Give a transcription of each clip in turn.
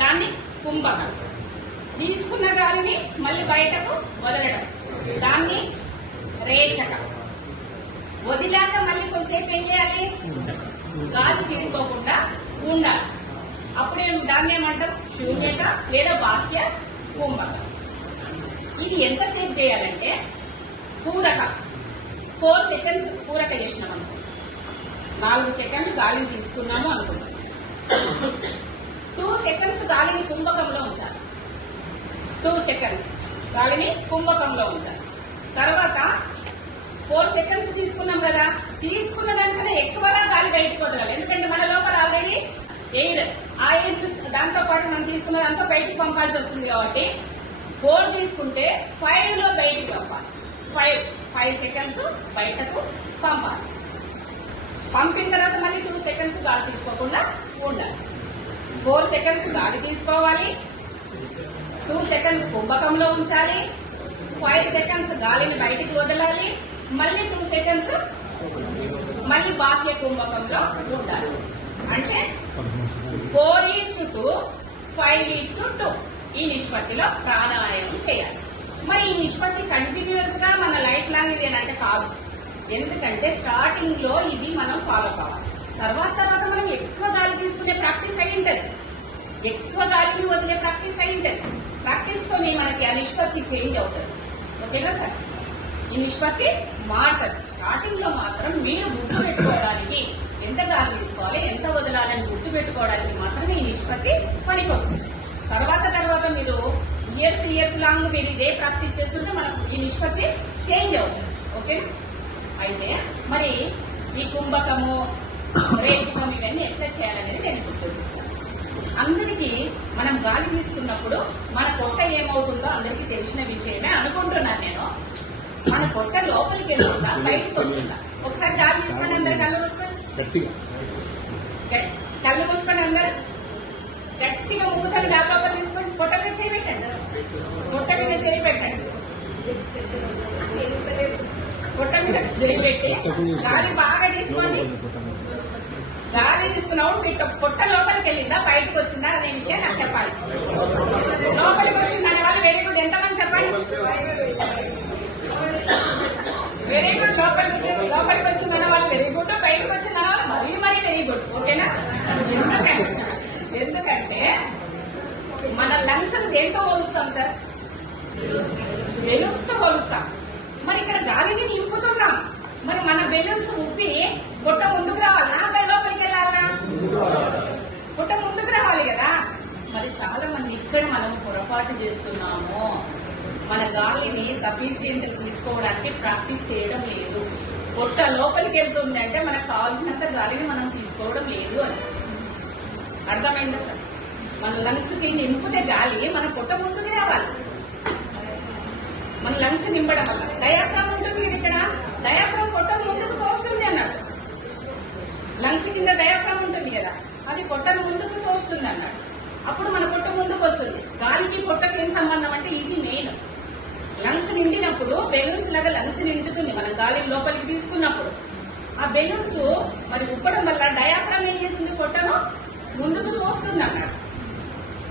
దాన్ని కుంభకం. తీసుకున్న గాలిని మళ్ళీ బయటకు వదలడం, దాన్ని రేచకం. వదిలాక మళ్ళీ కొద్దిసేపు ఏం చేయాలి? గాలి తీసుకోకుండా ఉండాలి. అప్పుడే దాన్ని ఏమంటాం? శూన్యక లేదా బాహ్య కుంభకం. ఇది ఎంతసేపు చేయాలంటే పూరక 4 సెకండ్స్ పూరక చేసినాం అనుకో, 4 సెకండ్లు గాలిని తీసుకున్నాము అనుకుంటాం. 2 సెకండ్స్ గాలిని కుంభకంలో ఉంచాలి. 2 సెకండ్స్ గాలిని కుంభకంలో ఉంచాలి. తర్వాత 4 సెకండ్స్ తీసుకున్నాం కదా, తీసుకున్న దానికన్నా ఎక్కువగా గాలి బయటకు వదలాలి. ఎందుకంటే మన లోపల ఆల్రెడీ ఎయిర్, ఆ ఎయిర్ దాంతో పాటు మనం తీసుకున్న దాంతో బయటకు పంపాల్సి వస్తుంది. కాబట్టి 4 తీసుకుంటే 5 లో బయటకు పంపాలి. 5 సెకండ్స్ బయటకు పంపాలి. పంపిన తర్వాత మళ్ళీ 2 సెకండ్స్ గాలి తీసుకోకుండా ఉండాలి. 4 సెకండ్స్ గాలి తీసుకోవాలి, 2 సెకండ్స్ కుంభకంలో ఉంచాలి, 5 సెకండ్స్ గాలిని బయటికి వదలాలి, మళ్ళీ 2 సెకండ్స్ మళ్ళీ బాహ్య కుంభకంలో ఉండాలి. అంటే 4:2, 5:2 ఈ నిష్పత్తిలో ప్రాణాయామం చేయాలి. మరి ఈ నిష్పత్తి కంటిన్యూస్ గా మన లైఫ్ లాంగ్ ఇదేనంటే కాదు. ఎందుకంటే స్టార్టింగ్ లో ఇది మనం ఫాలో కావాలి. తర్వాత మనం ఎక్కువ గాలి తీసుకునే ప్రాక్టీస్ అయి ఉంటుంది, ఎక్కువ గాలిని వదిలే ప్రాక్టీస్ అయి ఉంటుంది. ప్రాక్టీస్ తోనే మనకి ఆ నిష్పత్తి చేంజ్ అవుతుంది. ఓకేనా సార్? ఈ నిష్పత్తి మారుతుంది. స్టార్టింగ్ లో మాత్రం మీరు గుర్తు పెట్టుకోవడానికి ఎంత గాలి తీసుకోవాలి, ఎంత వదలాలని గుర్తు పెట్టుకోవడానికి మాత్రమే ఈ నిష్పత్తి పనికి వస్తుంది. తర్వాత మీరు ఇయర్స్ లాంగ్ మీరు ఇదే ప్రాక్టీస్ చేస్తుంటే మనకు ఈ నిష్పత్తి చేంజ్ అవుతుంది. ఓకేనా? అయితే మరి ఈ కుంభకము, రేచకం ఇవన్నీ ఎట్లా చేయాలనేది నేను ఇప్పుడు చూపిస్తాను. అందరికీ మనం గాలి తీసుకున్నప్పుడు మన పొట్ట ఏమవుతుందో అందరికీ తెలిసిన విషయమే అనుకుంటున్నాను నేను. మన పొట్ట లోపలికి వెళ్తుందా, బయటకు వస్తుందా? ఒకసారి గాలి తీసుకోండి, అందరు కళ్ళు మూసుకోండి, కళ్ళు మూసుకోండి, అందరు గట్టిగా మూతలు గాలి లోపల తీసుకోండి. పొట్ట మీద చేయి పెట్టండి, పొట్ట మీద చేయి పెట్టండి, పొట్ట మీద చేయి పెట్టి గాలి బాగా తీసుకోండి. గాలి తీసుకున్నప్పుడు మీ పొట్ట లోపలికి వెళ్ళిందా, బయటకు వచ్చిందా అనే విషయం నాకు చెప్పాలి. లోపలికి వచ్చింది అనే వాళ్ళు వెరీ గుడ్. ఎంతమంది చెప్పండి? Very good. లోపలికి వచ్చిందన్న వాళ్ళు వెరీ గుడ్, బయటకు వచ్చిందన్న వాళ్ళు మరీ వెరీ గుడ్. ఓకేనా? ఎందుకంటే మన లంగ్స్ దేంతో పోలుస్తాం సార్? బెలూన్స్ తో పోలుస్తాం. మరి ఇక్కడ గాలిని నింపుతున్నాం. మరి మన బెలూన్స్ ఉప్పి పొట్ట ముందుకు రావాలా, లోపలికి వెళ్ళాలా? పొట్ట ముందుకు రావాలి కదా. మరి చాలా మంది ఇక్కడ మనం పొరపాటు చేస్తున్నాము. మన గాలిని సఫిషియెంట్ తీసుకోవడానికి ప్రాక్టీస్ చేయడం లేదు. పొట్ట లోపలికి వెళ్తుంది అంటే మనకు కావాల్సినంత గాలిని మనం తీసుకోవడం లేదు అని అర్థమైందా సార్? మన లంగ్స్ కి నింపితే గాలి మన పొట్ట ముందుకు రావాలి. మన లంగ్స్ నింపడం వల్ల డయాఫ్రామ్ ఉంటుంది కదా, ఇక్కడ డయాఫ్రామ్ పొట్ట ముందుకు తోస్తుంది అన్నట్టు. లంగ్స్ కింద డయాఫ్రామ్ ఉంటుంది కదా, అది పొట్టను ముందుకు తోస్తుంది అన్నట్టు. అప్పుడు మన పొట్ట ముందుకు వస్తుంది. గాలికి పొట్టకి ఏం సంబంధం అంటే ఇది మెయిన్. లంగ్స్ నిండినప్పుడు బెలూన్స్ లాగా లంగ్స్ నిండుతుంది. మనం గాలి లోపలికి తీసుకున్నప్పుడు ఆ బెలూన్స్ మరి ఉప్పడం వల్ల డయాఫ్రామ్ ఏం చేస్తుంది? పొట్టను ముందుకు తోస్తుంది అన్నట్టు.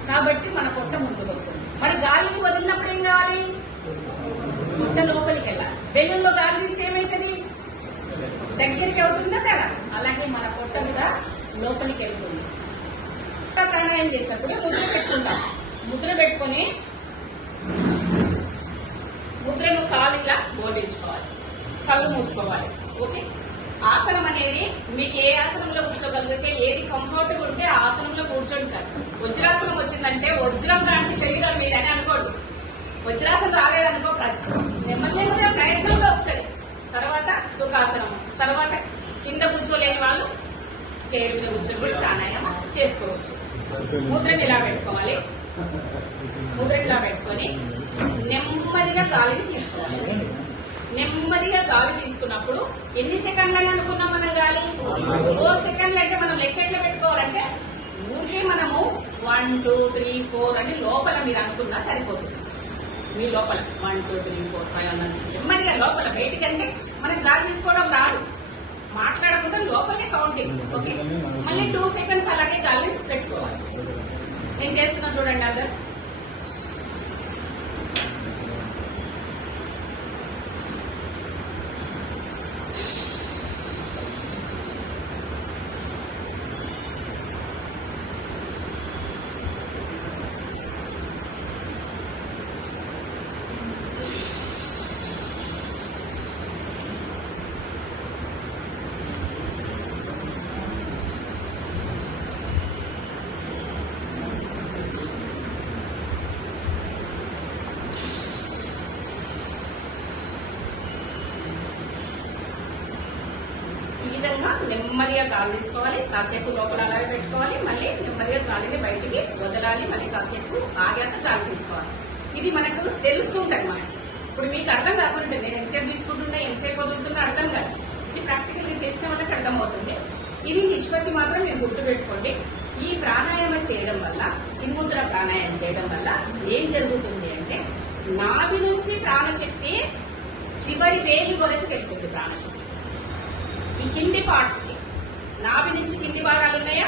కాబట్టి మన పొట్ట ముందుకు వస్తుంది. మరి గాలిని వదిలినప్పుడు ఏం కావాలి? పొట్ట లోపలికి వెళ్ళాలి. బెలూన్ లో గాలి తీస్తే ఏమైతుంది? దగ్గరికి అవుతుందా కదా? అలాగే మన పొట్ట కూడా లోపలికి వెళ్తుంది. ప్రాణాయామం చేసినప్పుడు ముద్ర పెట్టుకుంటాం. ముద్ర పెట్టుకుని ముద్రను కాలు ఇలా బోధించుకోవాలి, కళ్ళు మూసుకోవాలి. ఓకే? ఆసనం అనేది మీకు ఏ ఆసనంలో కూర్చోగలిగితే, ఏది కంఫర్టబుల్ ఉంటే ఆ ఆసనంలో కూర్చోండి సార్. వజ్రాసనం వచ్చిందంటే వజ్రం లాంటి శరీరం మీద అని అనుకోండి. వజ్రాసనం రాలేదనుకో, నెమ్మదిగా ప్రయత్నంలో వస్తుంది. తర్వాత సుఖాసనం, తర్వాత కింద కూర్చోలేని వాళ్ళు చైర్ మీద కూర్చొని కూడా ప్రాణాయామం చేసుకోవచ్చు. ముద్రని ఇలా పెట్టుకోవాలి. ముద్రని ఇలా పెట్టుకొని నెమ్మదిగా గాలిని తీసుకోవాలి. నెమ్మదిగా గాలి తీసుకున్నప్పుడు ఎన్ని సెకండ్లు అనుకున్నాం మనం? గాలి 4 సెకండ్లు. అంటే మనం లెక్క ఎట్లా పెట్టుకోవాలంటే ఊరికే మనము 1 2 3 4 అని లోపల మీరు అనుకున్నా సరిపోతుంది. మీ లోపల 1 2 3 4 5 అన్నది నెమ్మదిగా లోపల. బయటికంటే మనకు గాలి తీసుకోవడం రాదు, మాట్లాడకుండా లోపలే కౌంటింగ్. ఓకే? మళ్ళీ 2 సెకండ్స్ అలాగే గాలి పెట్టుకోవాలి. నేను చేస్తున్నా చూడండి అందరు. ఈ విధంగా నెమ్మదిగా గాలి తీసుకోవాలి, కాసేపు లోపల అలాగే పెట్టుకోవాలి, మళ్ళీ నెమ్మదిగా గాలిని బయటికి వదలాలి, మళ్ళీ కాసేపు ఆగాక గాలి తీసుకోవాలి. ఇది మనకు తెలుస్తుంటది. మనకి ఇప్పుడు మీకు అర్థం కాకుండా నేను ఎంతసేపు తీసుకుంటున్నా ఎంతసేపు వదులుతున్నా అర్థం కాదు. ఇది ప్రాక్టికల్ గా చేసిన వాళ్ళకి అర్థమవుతుంది. ఇది నిష్పత్తి మాత్రం మీరు గుర్తుపెట్టుకోండి. ఈ ప్రాణాయామం చేయడం వల్ల, చిన్ముద్ర ప్రాణాయామం చేయడం వల్ల ఏం జరుగుతుంది అంటే నాభి నుంచి ప్రాణశక్తి చివరి వేలి వరకు వెళ్తుంది. ప్రాణశక్తి ఈ కింది పార్ట్స్ కి, నాభి నుంచి కింది భాగాలు ఉన్నాయా,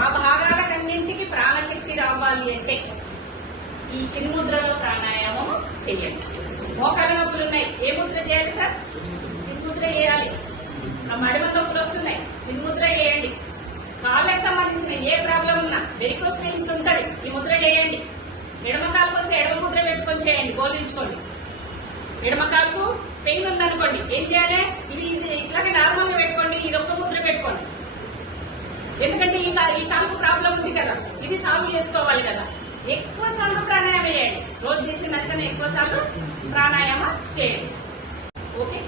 ఆ భాగాలకన్నింటికి ప్రాణశక్తి రావాలి అంటే ఈ చిన్ముద్రలో ప్రాణాయామం చేయండి. మోకాల నొప్పులు ఉన్నాయి, ఏ ముద్ర చేయాలి సార్? చిన్ముద్ర చేయాలి. మడిమ నొప్పులు వస్తున్నాయి, చిన్ముద్ర చేయండి. కాళ్ళకి సంబంధించిన ఏ ప్రాబ్లం ఉన్నా, వెరికోస్ వెయిన్స్ ఉంటది, ఈ ముద్ర చేయండి. ఎడమ కాలుకు వస్తే ఎడమ ముద్ర పెట్టుకొని చేయండి, గోలించుకోండి. ఎడమ కాలుకు పెయిన్ ఉందనుకోండి, ఏం చేయాలి? ఇది ఇట్లాగే నార్మల్ గా పెట్టుకోండి, ఇది ఒక్క ముద్ర పెట్టుకోండి. ఎందుకంటే ఈ కాలుకు ప్రాబ్లం ఉంది కదా, ఇది సాల్వ్ చేసుకోవాలి కదా. ఎక్కువ సార్లు ప్రాణాయామం చేయండి, రోజు చేసిన దానికన్నా ఎక్కువ సార్లు ప్రాణాయామం చేయండి. ఓకే,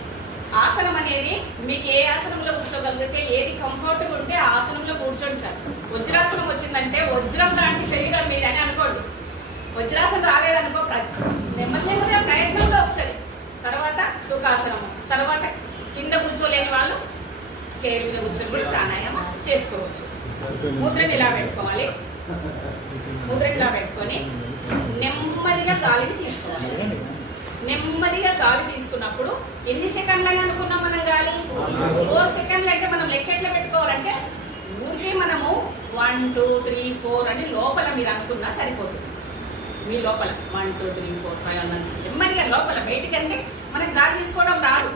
ఆసనం అనేది మీకు ఏ ఆసనంలో కూర్చోగలిగితే, ఏది కంఫర్టబుల్ ఉంటే ఆ ఆసనంలో కూర్చోండి సార్. వజ్రాసనం వచ్చిందంటే వజ్రం లాంటి శరీరం మీద అని అనుకోండి. వజ్రాసనం రాలేదనుకో, నెమ్మది నెమ్మదిగా ప్రయత్నంలో వస్తుంది. తర్వాత సుఖాసనం, తర్వాత కింద కూర్చోలేని వాళ్ళు చైర్ మీద కూర్చొని కూడా ప్రాణాయామం చేసుకోవచ్చు. ముద్రని ఇలా పెట్టుకోవాలి, ముద్రని ఇలా పెట్టుకొని నెమ్మదిగా గాలిని తీసుకోవాలి. నెమ్మదిగా గాలి తీసుకున్నప్పుడు ఎన్ని సెకండ్లని అనుకున్నాం మనం? గాలి 4 సెకండ్లు. అంటే మనం లెక్క ఎట్లా పెట్టుకోవాలంటే ఊరికే మనము 1 2 3 4 అని లోపల మీరు అనుకున్నా సరిపోతుంది. మీ లోపల 1 2 3 4 5 అన్నది నెమ్మదిగా లోపల, బయటికంటే మనకు గాలి తీసుకోవడం రాదు,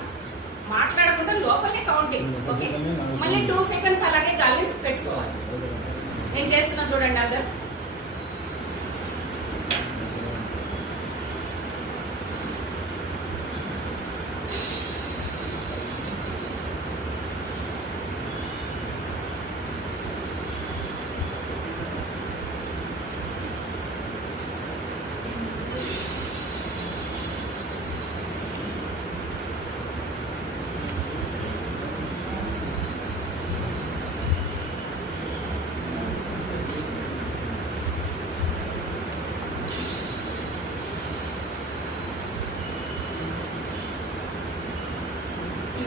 మాట్లాడకుండా లోపలే కౌంటింగ్. ఓకే, మళ్ళీ 2 సెకండ్స్ అలాగే గాలి పెట్టుకోవాలి. నేను చేస్తున్నా చూడండి అందరు.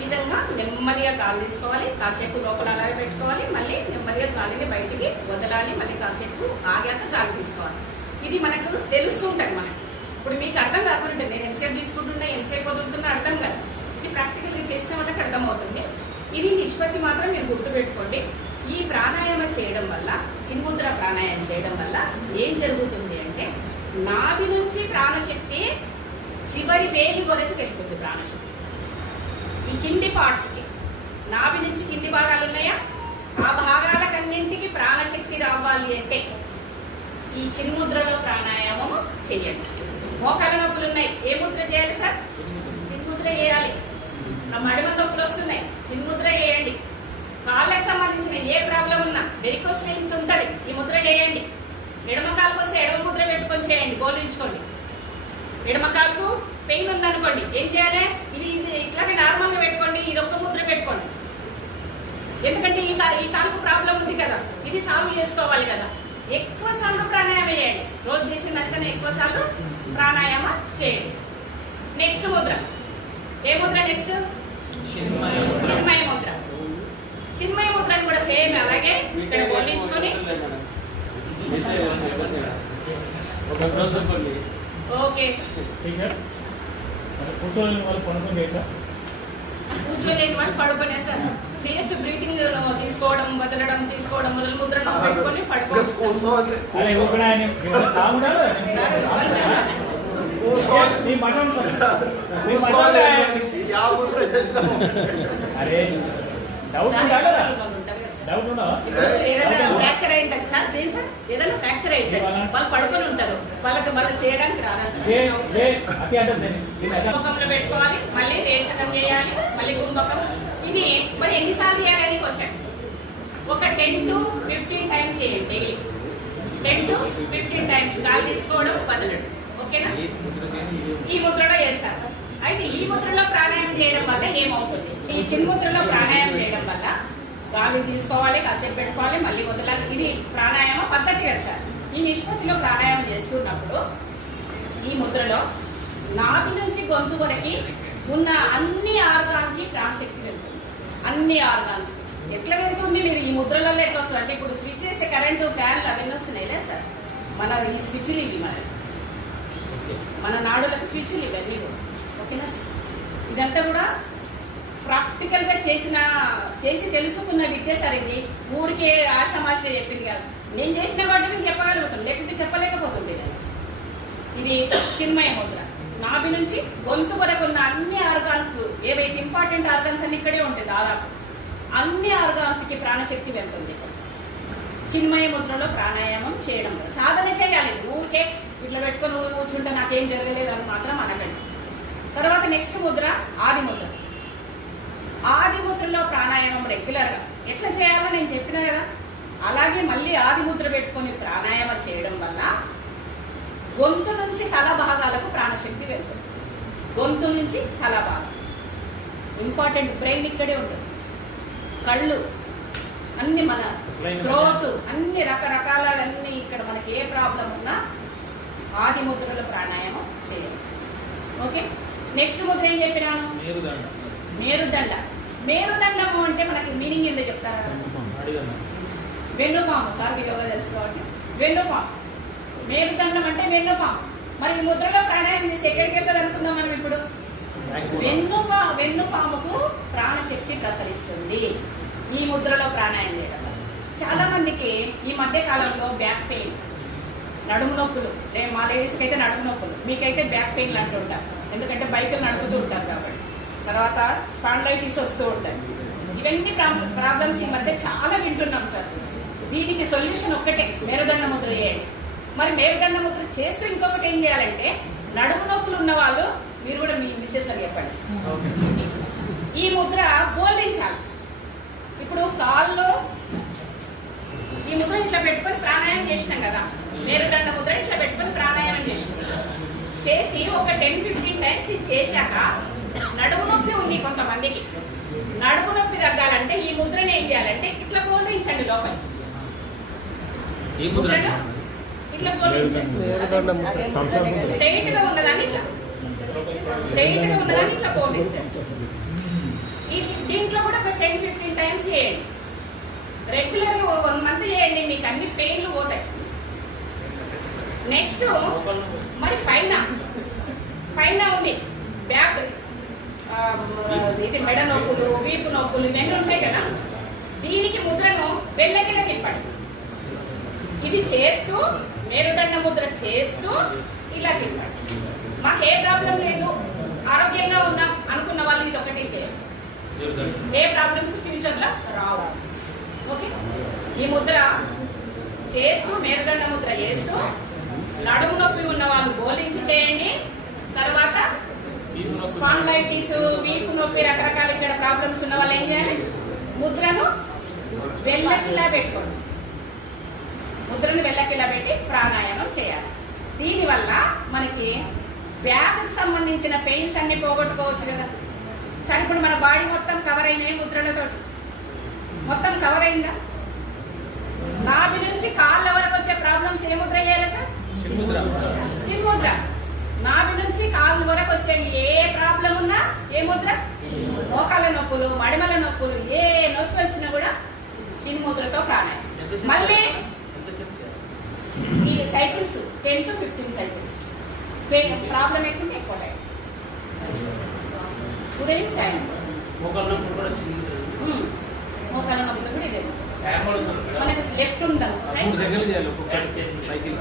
విధంగా నెమ్మదిగా గాలి తీసుకోవాలి, కాసేపు లోపల అలాగే పెట్టుకోవాలి, మళ్ళీ నెమ్మదిగా గాలిని బయటికి వదలాలి, మళ్ళీ కాసేపు ఆగాక గాలి తీసుకోవాలి. ఇది మనకు తెలుస్తుంటది. మనకి ఇప్పుడు మీకు అర్థం కాకుండా నేను ఎంతసేపు తీసుకుంటున్నా ఎంతసేపు వదులుతున్నా అర్థం కాదు. ఇది ప్రాక్టికల్ గా చేసిన వాళ్ళకి అర్థమవుతుంది. ఇది నిష్పత్తి మాత్రం మీరు గుర్తుపెట్టుకోండి. ఈ ప్రాణాయామం చేయడం వల్ల, చిన్ముద్ర ప్రాణాయామం చేయడం వల్ల ఏం జరుగుతుంది అంటే నాభి నుంచి ప్రాణశక్తి చివరి వేలి వరకు వెళ్తుంది. ప్రాణశక్తి ఈ కింది పార్ట్స్ కి, నాభి నుంచి కింది భాగాలు ఉన్నాయా, ఆ భాగాలకన్నింటికి ప్రాణశక్తి రావాలి అంటే ఈ చిన్ముద్రలో ప్రాణాయామం చేయండి. మోకాల నొప్పులు ఉన్నాయి, ఏ ముద్ర చేయాలి సార్? చిన్ముద్ర చేయాలి. మడిమ నొప్పులు వస్తున్నాయి, చిన్ముద్ర చేయండి. కాళ్ళకి సంబంధించిన ఏ ప్రాబ్లం ఉన్నా, వెరికోస్ వెయిన్స్ ఉంటది, ఈ ముద్ర చేయండి. ఎడమ కాలుకు వస్తే ఎడమ ముద్ర పెట్టుకొని చేయండి, గోలించుకోండి. ఎడమ కాలుకు పెయిన్ ఉందనుకోండి, ఏం చేయాలి? ఇది ఇట్లాగే నార్మల్ గా పెట్టుకోండి, ఇది ఒక్క ముద్ర పెట్టుకోండి. ఎందుకంటే ఈ కాలుకు ప్రాబ్లం ఉంది కదా, ఇది సాల్వ్ చేసుకోవాలి కదా. ఎక్కువ సార్లు ప్రాణాయామం చేయండి, రోజు చేసిన దానికన్నా ఎక్కువ సార్లు ప్రాణాయామం చేయండి. నెక్స్ట్ ముద్ర, ఏ ముద్ర నెక్స్ట్? చిన్మయ ముద్ర. చిన్మయ ముద్రని కూడా సేమ్ అలాగే ఇక్కడ గోలించుకొని, ఓకే కూర్చోని లేని వాళ్ళు పడుకునే సార్ చేయొచ్చు. బ్రీతింగ్ తీసుకోవడం వదలడం తీసుకోవడం మొదలు ముద్రలో పెట్టుకొని పడుకోవచ్చు. ఏదైనా ఫ్రాక్చర్ అయి ఉంటుంది సార్, సేమ్ సార్, ఏదైనా ఫ్రాక్చర్ అయి ఉంటుంది, వాళ్ళు పడుకొని ఉంటారు, వాళ్ళకి చేయడానికి రానంటారు. కుంభకంలో పెట్టుకోవాలి, మళ్ళీ రేచకం చేయాలి, మళ్ళీ కుంభకం. ఇది మరి ఎన్నిసార్లు చేయాలి క్వశ్చన్? ఒక 10 to 15 టైమ్స్ చేయండి డైలీ. 10 to 15 టైమ్స్ గాలి తీసుకోవడం వదలడం. ఓకేనా? ఈ ముద్రలో చేస్తారు. అయితే ఈ ముద్రలో ప్రాణాయామం చేయడం వల్ల ఏమవుతుంది? ఈ చిన్న ముద్రలో ప్రాణాయామం చేయడం వల్ల గాలి తీసుకోవాలి, కాసేపు పెట్టుకోవాలి, మళ్ళీ వదలాలి. ఇది ప్రాణాయామ పద్ధతి కదా సార్. ఈ నిష్పత్తిలో ప్రాణాయామం చేస్తున్నప్పుడు ఈ ముద్రలో నాభి నుంచి గొంతు వరకు ఉన్న అన్ని ఆర్గాన్కి ప్రాణశక్తి వెళ్తుంది. అన్ని ఆర్గాన్స్ ఎట్లా వెళ్తుంది? మీరు ఈ ముద్రలలో ఎట్లా వస్తుంది అంటే, ఇప్పుడు స్విచ్ చేస్తే కరెంటు, ఫ్యాన్లు అవన్నీ వస్తున్నాయి లేదు సార్. మన ఈ స్విచ్లు ఇవి మన నాడులకు స్విచ్లు ఇవన్నీ కూడా. ఓకేనా సార్? ఇదంతా కూడా ప్రాక్టికల్గా చేసి తెలుసుకున్న విద్య సార్. ఇది ఊరికే ఆషామాషిగా చెప్పింది కాదు. నేను చేసిన వాటి మీకు చెప్పగలుగుతాం, లేకుంటే చెప్పలేకపోతుంది కదా. ఇది చిన్మయ ముద్ర. నాభి నుంచి గొంతు వరకు ఉన్న అన్ని ఆర్గాన్స్, ఏవైతే ఇంపార్టెంట్ ఆర్గాన్స్ అన్ని ఇక్కడే ఉంటాయి. దాదాపు అన్ని ఆర్గాన్స్కి ప్రాణశక్తి వెళ్తుంది చిన్మయ ముద్రలో ప్రాణాయామం చేయడం. సాధన చేయాలి. ఊరికే ఇట్లా పెట్టుకొని కూర్చుంటే నాకేం జరగలేదు అని మాత్రం అనకండి. తర్వాత నెక్స్ట్ ముద్ర ఆది ముద్ర. ఆది ముద్రలో ప్రాణాయామం రెగ్యులర్గా ఎట్లా చేయాలో నేను చెప్పినా కదా, అలాగే మళ్ళీ ఆది ముద్ర పెట్టుకొని ప్రాణాయామం చేయడం వల్ల గొంతు నుంచి తల భాగాలకు ప్రాణశక్తి వెళ్తుంది. గొంతు నుంచి తల భాగం ఇంపార్టెంట్. బ్రెయిన్ ఇక్కడే ఉంటుంది, కళ్ళు అన్ని, మన థ్రోట్ అన్ని రకరకాలన్నీ ఇక్కడ. మనకి ఏ ప్రాబ్లం ఉన్నా ఆది ముద్రలో ప్రాణాయామం చేయాలి. ఓకే, నెక్స్ట్ ముద్ర ఏం చెప్పినాను? మేరుదండ. మేరుదండము అంటే మనకి మీనింగ్ ఏందో చెప్తారా? వెన్నుపాము సార్, మీకు ఎవరో తెలుసుకోవాలి. వెన్నుపాము. మేరుదండం అంటే వెన్నుపాము. మరి ఈ ముద్రలో ప్రాణాయామం చేస్తే ఎక్కడికి వెళ్తుంది అనుకుందాం మనం ఇప్పుడు? వెన్నుపాముకు ప్రాణశక్తి ప్రసరిస్తుంది ఈ ముద్రలో ప్రాణాయామం చేయడం. చాలా మందికి ఈ మధ్య కాలంలో బ్యాక్ పెయిన్, నడుము నొప్పులు, మా లేడీస్కి అయితే నడుము నొప్పులు, మీకైతే బ్యాక్ పెయిన్లు అంటుంటారు, ఎందుకంటే బైకులు నడుపుతూ ఉంటారు కాబట్టి. తర్వాత స్పాండైటిస్ వస్తూ ఉంటాయి. ఇవన్నీ ప్రాబ్లమ్స్ ఈ మధ్య చాలా వింటున్నాం సార్. దీనికి సొల్యూషన్ ఒక్కటే, మేరుదండ ముద్ర చేయండి. మరి మేరుదండ ముద్ర చేస్తూ ఇంకొకటి ఏం చేయాలంటే, నడుము నొప్పులు ఉన్న వాళ్ళు, మీరు కూడా మీ మిస్సెస్ అని చెప్పండి సార్, ఈ ముద్ర బోల్డించాలి. ఇప్పుడు కాల్లో ఈ ముద్ర ఇట్లా పెట్టుకొని ప్రాణాయామం చేసినాం కదా, మేరుదండ ముద్ర ఇట్లా పెట్టుకొని ప్రాణాయామం చేసి ఒక 10-15 టైమ్స్ ఇది చేశాక, నడుము నొప్పి ఉంది కొంతమందికి, నడుము నొప్పి తగ్గాలంటే ఈ ముద్రను ఏం చేయాలంటే ఇట్లా బోల్డించండి లోపలి. ఈ ముద్రను ఇట్లా బోల్డించండి. స్ట్రైట్ గా ఉన్నదాన్ని ఇట్లా, స్ట్రైట్ గా ఉన్నదాన్ని ఇట్లా బోల్డించండి. దీంట్లో కూడా ఒక 10-15 టైమ్స్ చేయండి. రెగ్యులర్ గా 1 మంత్ చేయండి, మీకు అన్ని పెయిన్లు పోతాయి. నెక్స్ట్ మరి పైన ఉంది బ్యాక్, ఇది మెడ నొప్పులు, వీపు నొప్పులు ఇవన్నీ ఉంటాయి కదా, దీనికి ముద్రను వెళ్ళకిలా తిప్పండి. ఇది చేస్తూ మేరుదండ ముద్ర చేస్తూ ఇలా తిప్పండి. మాకు ఏ ప్రాబ్లం లేదు, ఆరోగ్యంగా ఉన్నాం అనుకున్న వాళ్ళు ఇది ఒకటి చేయండి. ఏ ప్రాబ్లమ్స్ ఫ్యూచర్ లో రావు. ఓకే, ఈ ముద్ర చేస్తూ, మేరుదండ ముద్ర చేస్తూ, నడుము నొప్పి ఉన్న వాళ్ళు బోలించి చేయండి. తర్వాత స్పాండైటిస్, వీపు నొప్పి, రకరకాల ఇక్కడ ప్రాబ్లమ్స్ ఉన్న వాళ్ళు ఏం చేయాలి? ముద్రను వెళ్ళకిలా పెట్టుకోండి. ముద్రను వెళ్ళకిలా పెట్టి ప్రాణాయామం చేయాలి. దీనివల్ల మనకి బ్యాక్కి సంబంధించిన పెయిన్స్ అన్ని పోగొట్టుకోవచ్చు కదా సార్. ఇప్పుడు మన బాడీ మొత్తం కవర్ అయినాయి ముద్రలతో, మొత్తం కవర్ అయిందా? నాభి నుంచి కాళ్ళ వరకు వచ్చే ప్రాబ్లమ్స్ ఏ ముద్ర చేయాలి సార్? చిన్ముద్ర. నాభి నుంచి కాళ్ళ వరకు వచ్చే ఏ ప్రాబ్లం ఉన్నా ఏ ముద్ర? మోకాళ్ళ నొప్పులు, మడిమల నొప్పులు, ఏ నొప్పి వచ్చినా కూడా చిన్ముద్రతో ప్రాణాయామం. మళ్ళీ ఈ సైకిల్స్ 10 to 15 సైకిల్స్. ప్రాబ్లం ఎక్కువ టైం ఉదయం సాయంత్రం మోకాళ్ళ నొప్పి కూడా చిన్న మోకాళ్ళ నొప్పి కూడా ఇదే టైం పడుతుంది మేడం. మనకి లెఫ్ట్ ఉండదు 3 సెకండ్లు చేయాలి ఒక్కొక్కటి సైకిల్.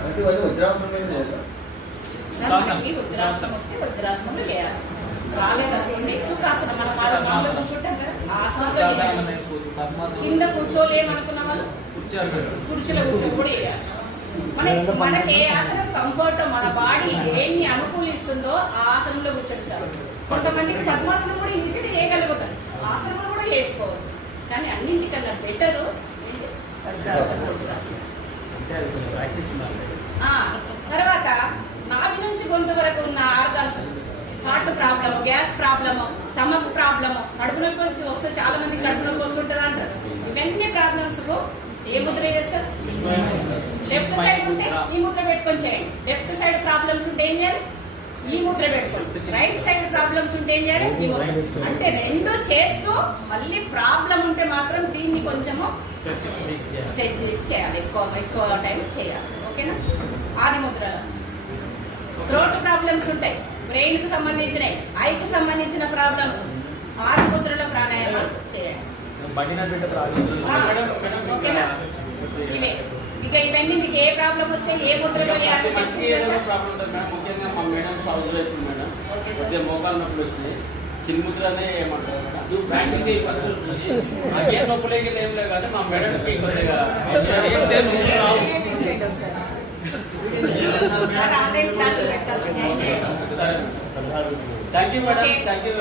మనకి వజ్రాసనం వస్తే వజ్రాసనంలో చేయాలి. రాలేదనుకోండి సుఖాసనం మనం మామూలుగా కూర్చుంటాం కదా ఆసనంలో చేయాలి. కింద కూర్చోలేమనుకున్న వాళ్ళు కుర్చీలో కూర్చొని కూడా వేయాలి. మనకి ఏ ఆసనం కంఫర్ట్ మన బాడీ దేన్ని అనుకూలిస్తుందో ఆ ఆసనంలో కూర్చోండి సార్. కొంతమందికి పద్మాసనం కూడా ఈజీగా చేయగలుగుతారు, ఆసనం కూడా చేసుకోవచ్చు. కానీ అన్నింటికన్నా బెటరు తర్వాత నాభి నుంచి గొంతు వరకు ఉన్న organs, heart problem, gas problem, stomach problem, కడుపు నొప్పి వస్తే చాలా మందికి కడుపు నొప్పి వస్తుంటుంది అంటారు. ఇవన్నీ ప్రాబ్లమ్స్ కు ఏ ముద్ర వేస్తారు? లెఫ్ట్ సైడ్ ఉంటే ఈ ముద్ర పెట్టుకొని చేయండి. లెఫ్ట్ సైడ్ ప్రాబ్లమ్స్ ఉంటే ఏం చేయాలి? ఈ ముద్ర పెట్టుకోండి. రైట్ సైడ్ ప్రాబ్లమ్స్ ఉంటే ఏం చేయాలి? ఈ ముద్ర. అంటే రెండు చేస్తూ మళ్ళీ ప్రాబ్లం ఉంటే మాత్రం దీన్ని కొంచెము స్ట్రెచ్ చేసి చేయాలి, ఎక్కువ టైం చేయాలి. ఓకేనా? ఆది ముద్రలో థ్రోట్ ప్రాబ్లమ్స్ ఉంటాయి, బ్రెయిన్ కు సంబంధించినవి, ఐకి సంబంధించిన ప్రాబ్లమ్స్, ఆది ముద్రలో ప్రాణాయామం చేయాలి. ఓకేనా? ఇవే ఇక ఇవన్నీ మీకు ఏ ప్రాబ్లం వస్తే ఏ ముద్రలో వేయాలి? ముఖ్యంగా మా మేడం సాల్వ్ చేస్తుంది మేడం. కొద్దిగా మోకాలు నొప్పులు వస్తున్నాయి, చిన్ముద్రనే ఏమంటారు మేడం. బ్యాంకింగ్ ఫస్ట్ ఏ నొప్పులకి ఏం లేదు కానీ మా మేడంకి కొద్దిగా చేస్తే ఆన్లైన్ క్లాసులు పెట్టాలి. సరే. Thank you madam, thank you.